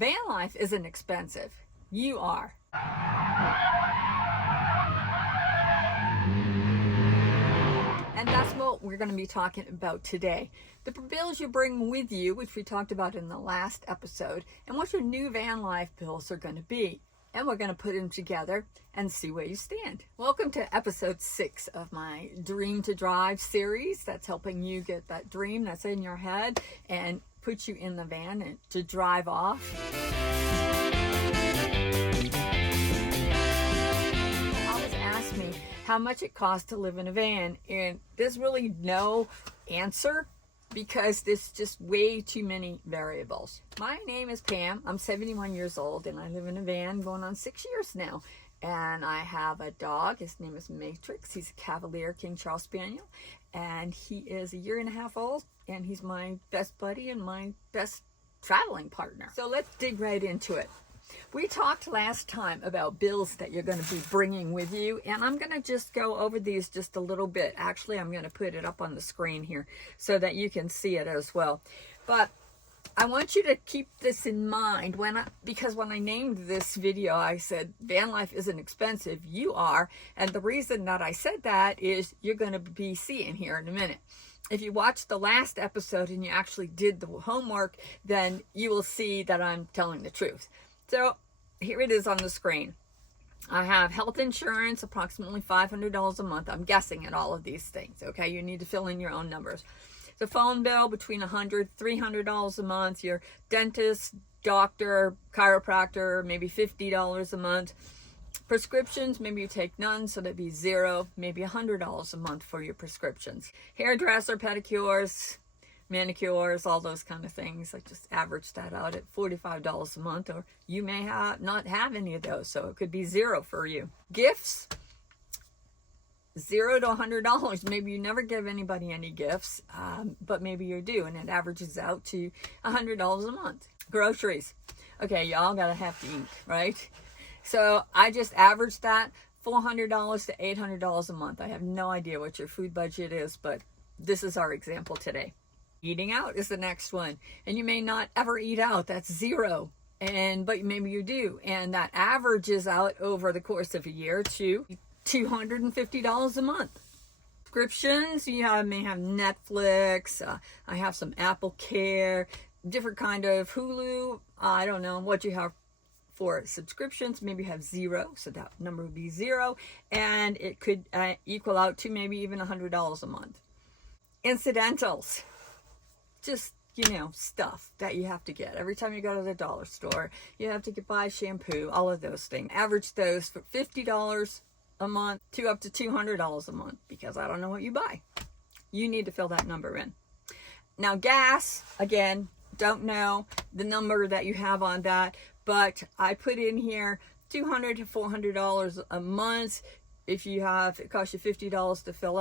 Van life isn't expensive. You are. And that's what we're going to be talking about today. The bills you bring with you, which we talked about in the last episode, and what your new van life bills are going to be. And we're going to put them together and see where you stand. Welcome to episode 6 of my Dream to Drive series. That's helping you get that dream that's in your head and put you in the van and to drive off. Always ask me how much it costs to live in a van, and there's really no answer because there's just way too many variables. My name is Pam. I'm 71 years old and I live in a van going on 6 years now. And I have a dog. His name is Matrix. He's a Cavalier King Charles Spaniel. And he is a 1.5 years old. And he's my best buddy and my best traveling partner. So let's dig right into it. We talked last time about bills that you're going to be bringing with you, and I'm going to just go over these just a little bit. Actually, I'm going to put it up on the screen here so that you can see it as well. But I want you to keep this in mind because when I named this video, I said, van life isn't expensive, you are. And the reason that I said that is you're going to be seeing here in a minute. If you watched the last episode and you actually did the homework, then you will see that I'm telling the truth. So here it is on the screen. I have health insurance, approximately $500 a month. I'm guessing at all of these things, okay? You need to fill in your own numbers. The phone bill between $100, $300 a month. Your dentist, doctor, chiropractor, maybe $50 a month. Prescriptions, maybe you take none, so that'd be $0, maybe $100 a month for your prescriptions. Hairdresser, pedicures, manicures, all those kind of things. I just averaged that out at $45 a month, or you may not have any of those, so it could be $0 for you. Gifts, $0 to $100. Maybe you never give anybody any gifts, but maybe you do, and it averages out to $100 a month. Groceries. Okay, y'all gotta have to eat, right? So I just averaged that $400 to $800 a month. I have no idea what your food budget is, but this is our example today. Eating out is the next one, and you may not ever eat out. That's $0, but maybe you do, and that averages out over the course of a year to $250 a month. Subscriptions, you may have Netflix. I have some Apple Care, different kind of Hulu. I don't know what you have for subscriptions. Maybe you have $0, so that number would be $0, and it could equal out to maybe even $100 a month. Incidentals. Just, stuff that you have to get. Every time you go to the dollar store, you have to buy shampoo, all of those things. Average those for $50 a month to up to $200 a month, because I don't know what you buy. You need to fill that number in. Now, gas, again, don't know the number that you have on that, but I put in here $200 to $400 a month. If it costs you $50 to fill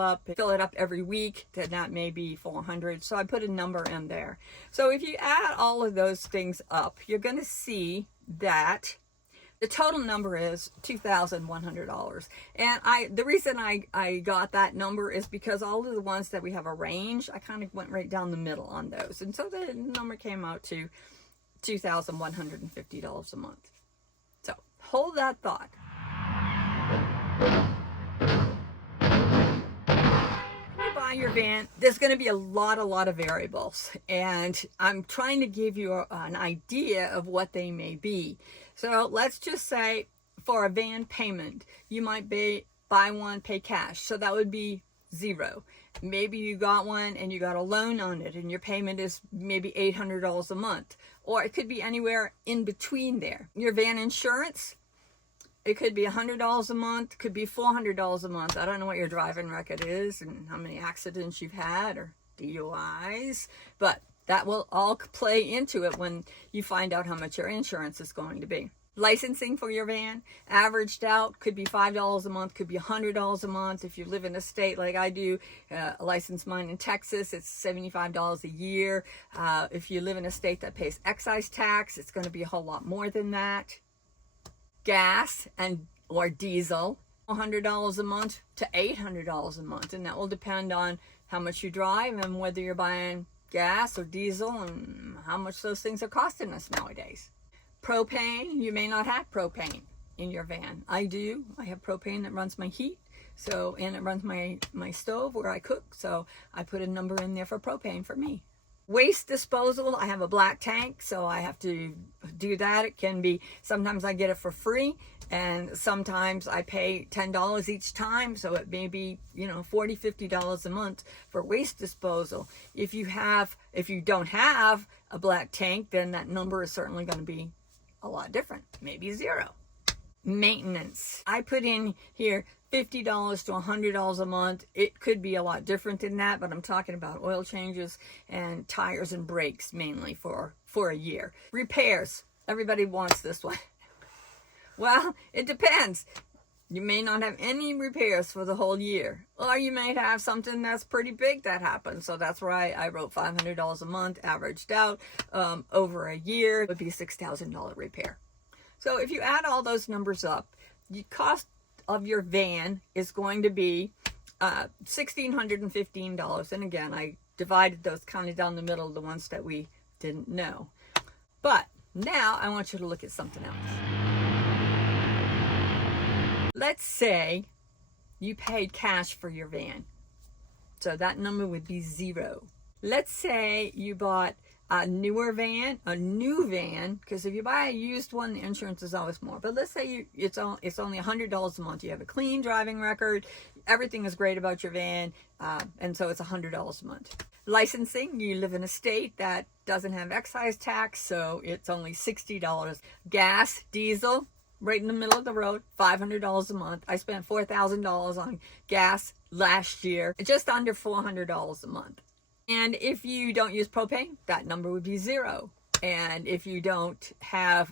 it up every week, then that may be $400. So I put a number in there. So if you add all of those things up, you're going to see that the total number is $2,100. And the reason I got that number is because all of the ones that we have a range, I kind of went right down the middle on those. And so the number came out to $2,150 a month. So hold that thought. Your van, there's going to be a lot of variables, and I'm trying to give you an idea of what they may be. So let's just say for a van payment, you might buy one, pay cash, so that would be $0. Maybe you got one and you got a loan on it and your payment is maybe $800 a month, or it could be anywhere in between there. Your van insurance, it could be $100 a month, could be $400 a month. I don't know what your driving record is and how many accidents you've had or DUIs, but that will all play into it when you find out how much your insurance is going to be. Licensing for your van, averaged out, could be $5 a month, could be $100 a month. If you live in a state like I do, license mine in Texas, it's $75 a year. If you live in a state that pays excise tax, it's going to be a whole lot more than that. Gas or diesel, $100 a month to $800 a month, and that will depend on how much you drive and whether you're buying gas or diesel and how much those things are costing us nowadays. Propane, you may not have propane in your van. I do. I have propane that runs my heat. So, and it runs my stove where I cook. So I put a number in there for propane for me. Waste disposal, I have a black tank, so I have to do that. It can be, sometimes I get it for free, and sometimes I pay $10 each time, so it may be, $40, $50 a month for waste disposal. If you don't have a black tank, then that number is certainly going to be a lot different, maybe zero. Maintenance, I put in here $50 to $100 a month. It could be a lot different than that, but I'm talking about oil changes and tires and brakes mainly for a year. Repairs, everybody wants this one. Well, it depends. You may not have any repairs for the whole year, or you may have something that's pretty big that happens. So that's why I wrote $500 a month, averaged out over a year. It would be a $6,000 repair. So if you add all those numbers up, the cost of your van is going to be $1,615. And again, I divided those kind of down the middle, the ones that we didn't know. But now I want you to look at something else. Let's say you paid cash for your van. So that number would be zero. Let's say you bought a new van, because if you buy a used one, the insurance is always more. But let's say it's only $100 a month. You have a clean driving record. Everything is great about your van, and so it's $100 a month. Licensing, you live in a state that doesn't have excise tax, so it's only $60. Gas, diesel, right in the middle of the road, $500 a month. I spent $4,000 on gas last year, just under $400 a month. And if you don't use propane, that number would be zero. And if you don't have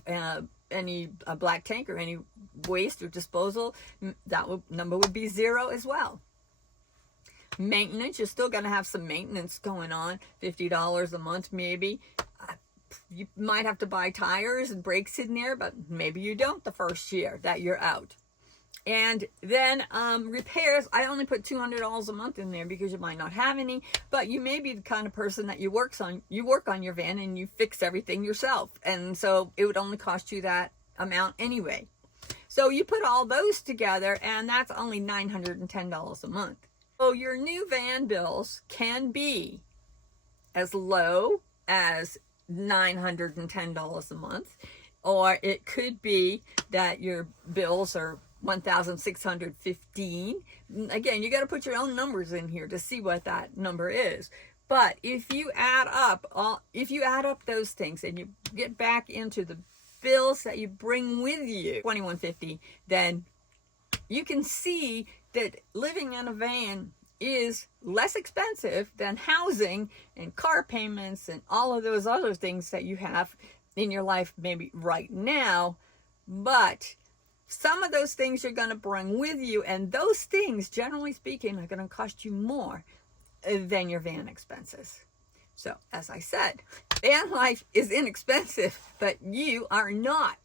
any black tank or any waste or disposal, that number would be zero as well. Maintenance, you're still going to have some maintenance going on, $50 a month maybe. You might have to buy tires and brakes in there, but maybe you don't the first year that you're out. And then repairs, I only put $200 a month in there because you might not have any, but you may be the kind of person that you work on your van and you fix everything yourself. And so it would only cost you that amount anyway. So you put all those together and that's only $910 a month. So your new van bills can be as low as $910 a month, or it could be that your bills are $1,615. Again, you got to put your own numbers in here to see what that number is. But if you add up those things and you get back into the bills that you bring with you, $2,150, then you can see that living in a van is less expensive than housing and car payments and all of those other things that you have in your life maybe right now. But some of those things you're going to bring with you, and those things, generally speaking, are going to cost you more than your van expenses. So, as I said, van life is inexpensive, but you are not.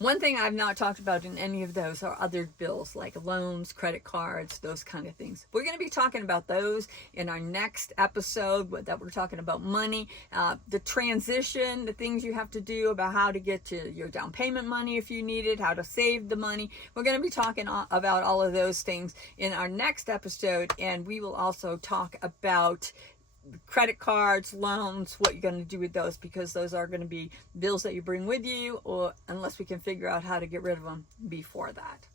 One thing I've not talked about in any of those are other bills like loans, credit cards, those kind of things. We're going to be talking about those in our next episode that we're talking about money, the transition, the things you have to do about how to get to your down payment money if you need it, how to save the money. We're going to be talking about all of those things in our next episode, and we will also talk about credit cards, loans, what you're going to do with those, because those are going to be bills that you bring with you, or unless we can figure out how to get rid of them before that.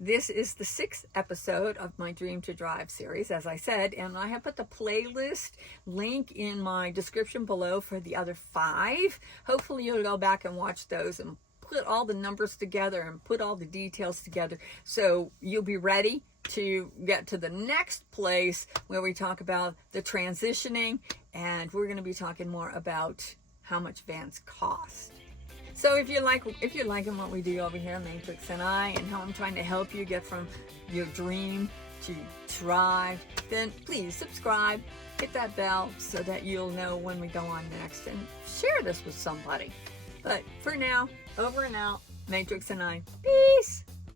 This is the 6th episode of my Dream to Drive series, as I said, and I have put the playlist link in my description below for the other 5. Hopefully you'll go back and watch those and put all the numbers together and put all the details together so you'll be ready to get to the next place where we talk about the transitioning, and we're going to be talking more about how much vans cost. So if you're liking what we do over here, Matrix and I, and how I'm trying to help you get from your dream to drive, then please subscribe, hit that bell so that you'll know when we go on next, and share this with somebody. But for now, over and out, Matrix and I. Peace!